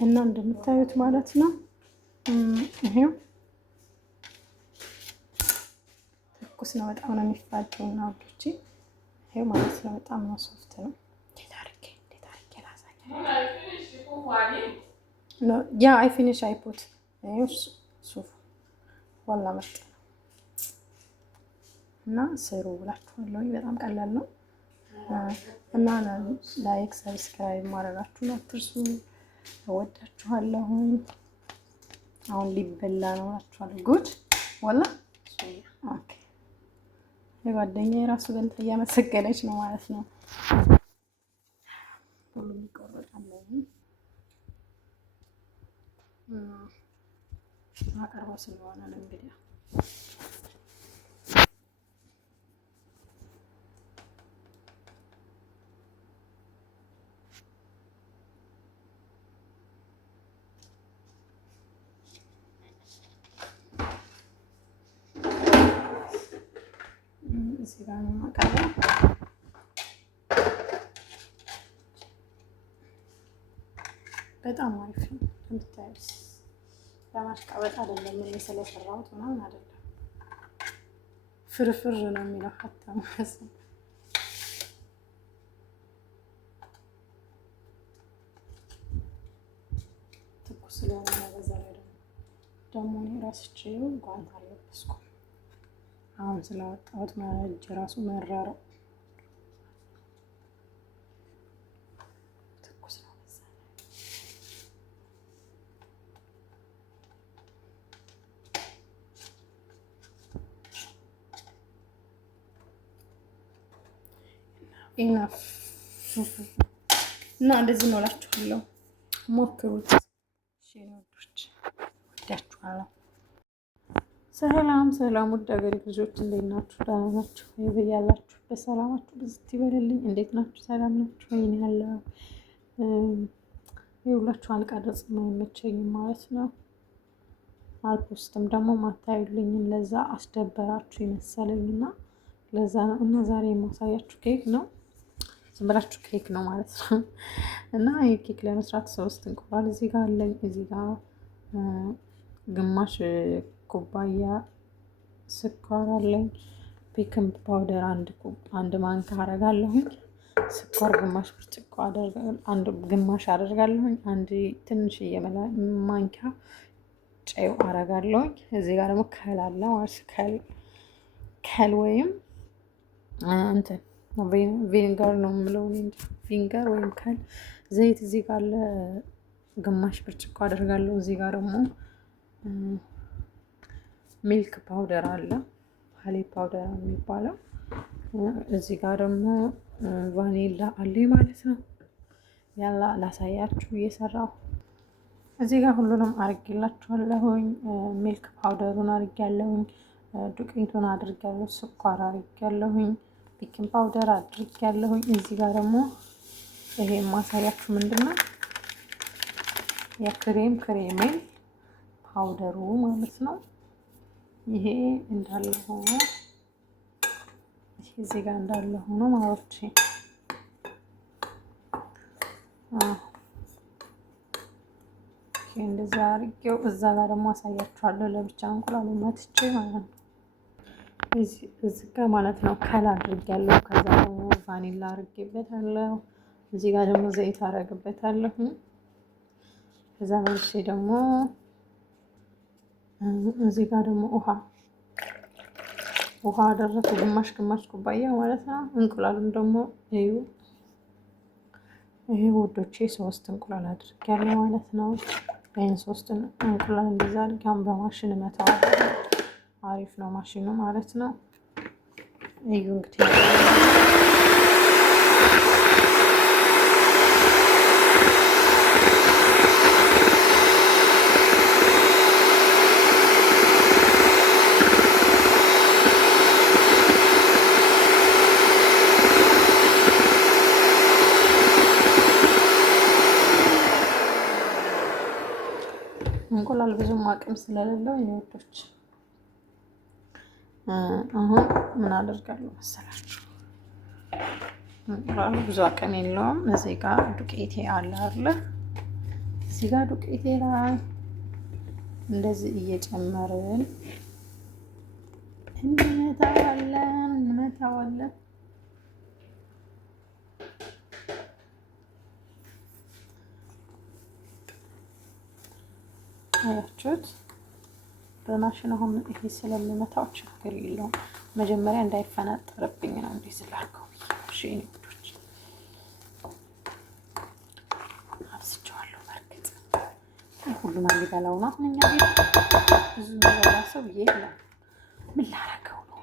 እና እንደምታዩት ማለት ነው ይሄው ትኩስ ነው። በጣም ነው የሚፋጀው እና ወዶቼ ይሄው ማለት ነው። በጣም ነው ሶፍት ነው። እንዴት አድርጌ ላሳያችሁ? ያ አይ ፊኒሽ አይ ፑት ይሄው ሱፍ ዋላ መርጥ ነው እና ስሩ ብላችኋለሁ። በጣም ቀላል ነው እና ላይክ ሰብስክራይብ ማድረጋችሁን አትርሱ። እወዳችኋለሁ። አሁን ሊበላ ነው እላችኋለሁ። ጉድ ወላ ኦኬ። የጓደኛዬ ራሱ በልታ እያመሰገነች ነው ማለት ነው። ሁሉም ይቆረጣል። አቀርበው ስለሆነ ነው እንግዲህ እዚህ ጋር ነው የማቀርበው። በጣም አሪፍ ነው። እንደምታዩት ለማሽቃበጥ አይደለም እኔ ስለሰራሁት ምናምን አይደለም። ፍርፍር ነው የሚለው ሀታ ማለት ነው። ትኩስ ስለሆነ ነው። በዛ ላይ ደግሞ እኔ ራስቼው ጓንት አልለበስኩም። አሁን ስላወጣሁት እጅ ራሱ መረረው። ትኩስ ነው። በዛ እና እንደዚህ ነው እላችኋለሁ። ሞክሩት። እሺ ወዶች ወዳችኋለሁ። ሰላም ሰላም፣ ውድ ሀገሬ ልጆች እንዴት ናችሁ? ደህና ናችሁ? ይብያላችሁ በሰላማችሁ ብዝት ይበልልኝ። እንዴት ናችሁ? ሰላም ናችሁ? ወይኔ ያለው ይውላችሁ አልቀረጽም አይመቸኝም ማለት ነው። አልፖስትም ደግሞ ማታዩልኝም። ለዛ አስደበራችሁ ይመሰለኝና ለዛ ነው። እና ዛሬ የማሳያችሁ ኬክ ነው። ዝም ብላችሁ ኬክ ነው ማለት ነው። እና ይሄ ኬክ ለመስራት 3 እንቁላል እዚህ ጋር አለኝ። እዚህ ጋር ግማሽ ኩባያ ስኳር አለኝ። ቤኪንግ ፓውደር አንድ ማንካ አደርጋለሁኝ። ስኳር ግማሽ ብርጭቆ ግማሽ አደርጋለሁኝ። አንድ ትንሽዬ ማንኪያ ጨው አደርጋለሁኝ። እዚህ ጋር ደግሞ ከል አለ ማለት ከል ወይም እንትን ቪኒጋር ነው የምለው እኔ እንጂ ቪኒጋር ወይም ከል። ዘይት እዚህ ጋር አለ ግማሽ ብርጭቆ አደርጋለሁ። እዚህ ጋር ደግሞ ሚልክ ፓውደር አለ፣ ሀሊ ፓውደር የሚባለው። እዚህ ጋር ደግሞ ቫኒላ አለ ማለት ነው። ያላ ላሳያችሁ እየሰራሁ። እዚህ ጋር ሁሉንም አርጌላችኋለሁኝ። ሚልክ ፓውደሩን አርጌያለሁኝ፣ ዱቄቱን አድርጌያለሁ፣ ስኳር አርጌያለሁኝ፣ ቤኪንግ ፓውደር አድርጌያለሁኝ። እዚህ ጋር ደግሞ ይሄ የማሳያችሁ ምንድነው ክሬሜል ፓውደሩ ማለት ነው። ይሄ እንዳለ ሆኖ እዚህ ጋር እንዳለ ሆኖ ማለት ነው። እንደዛ አድርጌው እዛ ጋር ደግሞ አሳያችኋለሁ ለብቻ እንቁላሉን መትቼ ማለት ነው። እዚህ ጋር ማለት ነው ከል አድርጌያለሁ። ከዛ ደግሞ ቫኒላ አድርጌበታለሁ። እዚህ ጋር ደግሞ ዘይት አደርግበታለሁ። ከዛ መልሼ ደግሞ እዚህ ጋር ደግሞ ውሃ አደረኩ ግማሽ ኩባያ ማለት ነው። እንቁላሉን ደግሞ ይሄ ውዶቼ 3 እንቁላል አድርጌያለሁ ማለት ነው። ይሄን 3 እንቁላል እንደዛ አድርገን በማሽን መታወቅ አሪፍ ነው ማሽኑ ማለት ነው። እዩ እንግዲህ እንቁላል ብዙም አቅም ስለሌለው የወዶች አሁን ምን አደርጋለሁ መሰላችሁ? እንቁላሉ ብዙ አቅም የለውም። እዚህ ጋር ዱቄቴ አለ አይደለ? እዚህ ጋር ዱቄቴ ላይ እንደዚህ እየጨመርን እንመታዋለን። አያችሁት? በማሽን አሁን ይሄ ስለሚመታው ችግር የለውም። መጀመሪያ እንዳይፈናጠርብኝ ነው እንዴ ስላልከው። እሺ ንግዶች አብስቸዋለሁ። በርግጥ ሁሉም ሊበላው ነው። እኛ ቤት ብዙ የሚበላ ሰው የለም። ምን ላረገው ነው?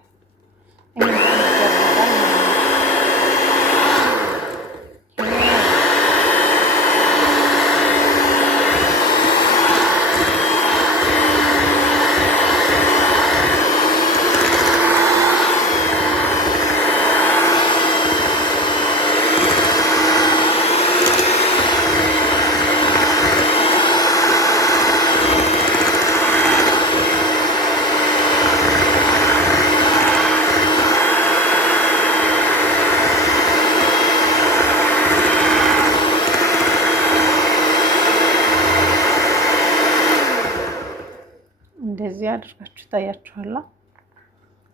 እንደዚህ አድርጋችሁ ታያችኋላ።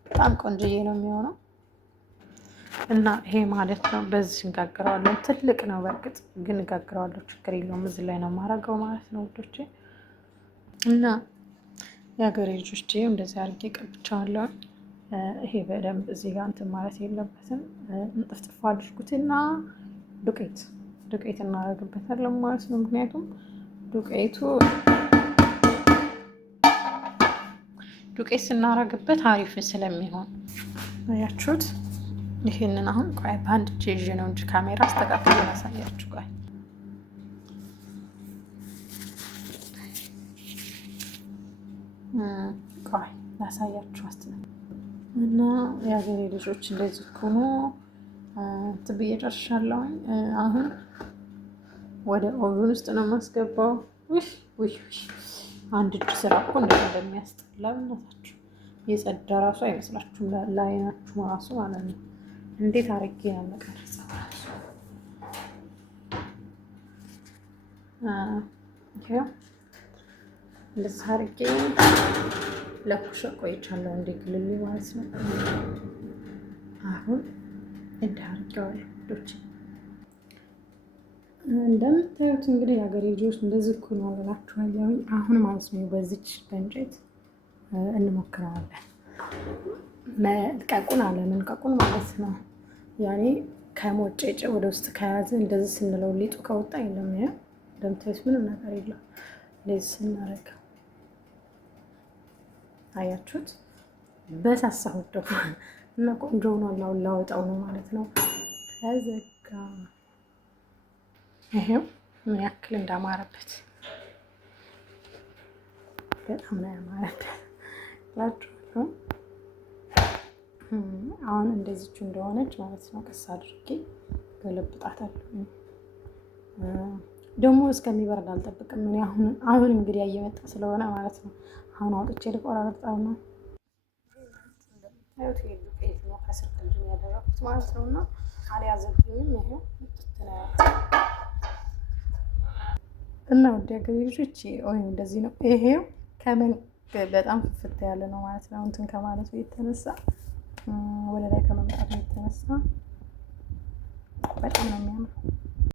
በጣም ቆንጆዬ ነው የሚሆነው እና ይሄ ማለት ነው። በዚህ እንጋግረዋለን። ትልቅ ነው በእርግጥ ግን እንጋግረዋለሁ። ችግር የለውም። እዚህ ላይ ነው የማደርገው ማለት ነው ውዶቼ። እና የሀገሬ ልጆች እንደዚህ አድርጌ ቀብቻዋለሁ። ይሄ በደንብ እዚህ ጋር እንትን ማለት የለበትም። እንጥፍጥፍ አድርጉትና ዱቄት እናደርግበታለን ማለት ነው። ምክንያቱም ዱቄት ስናረግበት አሪፍ ስለሚሆን አያችሁት። ይሄንን አሁን ቆይ በአንድ እጄ ይዤ ነው እንጂ ካሜራ አስተካክዬ ላሳያችሁ። ቆይ ላሳያችሁ እና የሀገሬ ልጆች እንደዚህ ሆኖ ትብዬ ጨርሻለሁ። አሁን ወደ ኦቨን ውስጥ ነው የማስገባው። ውይ አንድ እጅ ስራ እኮ እንዴት እንደሚያስጠላ ብናታችሁ። የጸዳ ራሱ አይመስላችሁም? ለአይናችሁ ራሱ ማለት ነው። እንዴት አርጌ ነው የምቀርጸው ራሱ። ይሄው እንደዚህ አርጌ ለኩሽ ቆይቻለሁ እንዲግልል ማለት ነው። አሁን እንዳርጌዋለሁ ዶች እንደምታዩት እንግዲህ የሀገሬ ልጆች እንደዚህ እኮ ነው አላችኋለሁ። አሁን ማለት ነው በዚች በእንጨት እንሞክረዋለን። መልቀቁን አለመልቀቁን ማለት ነው። ያኔ ከሞጨጭ ወደ ውስጥ ከያዘ እንደዚህ ስንለው ሊጡ ከወጣ የለም። ያ እንደምታዩት ምንም ነገር የለም። እንደዚህ ስናረገው አያችሁት? በሳሳሁት ደግሞ እና ቆንጆ ነው። ላወጣው ነው ማለት ነው። ተዘጋ። ይሄው ምን ያክል እንዳማረበት በጣም ነው ያማረበት ላችሁ። አሁን እንደዚች እንደሆነች ማለት ነው ቀስ አድርጌ ገለብጣታለሁ። ደግሞ እስከሚበርድ አልጠብቅም። ምን አሁን እንግዲህ እየመጣ ስለሆነ ማለት ነው። አሁን አውጥቼ ልቆራረጣው ነው። ታዩት ዱቄት ነው ከስር ቅድም ያደረኩት ማለት ነው። እና አልያዘብኝም። ይሄው እና ወደ ሀገሬ ልጆች ወይም እንደዚህ ነው። ይሄው ከምን በጣም ፍፍት ያለ ነው ማለት ነው። እንትን ከማለቱ የተነሳ ወደ ላይ ከመምጣቱ የተነሳ በጣም ነው የሚያምረው።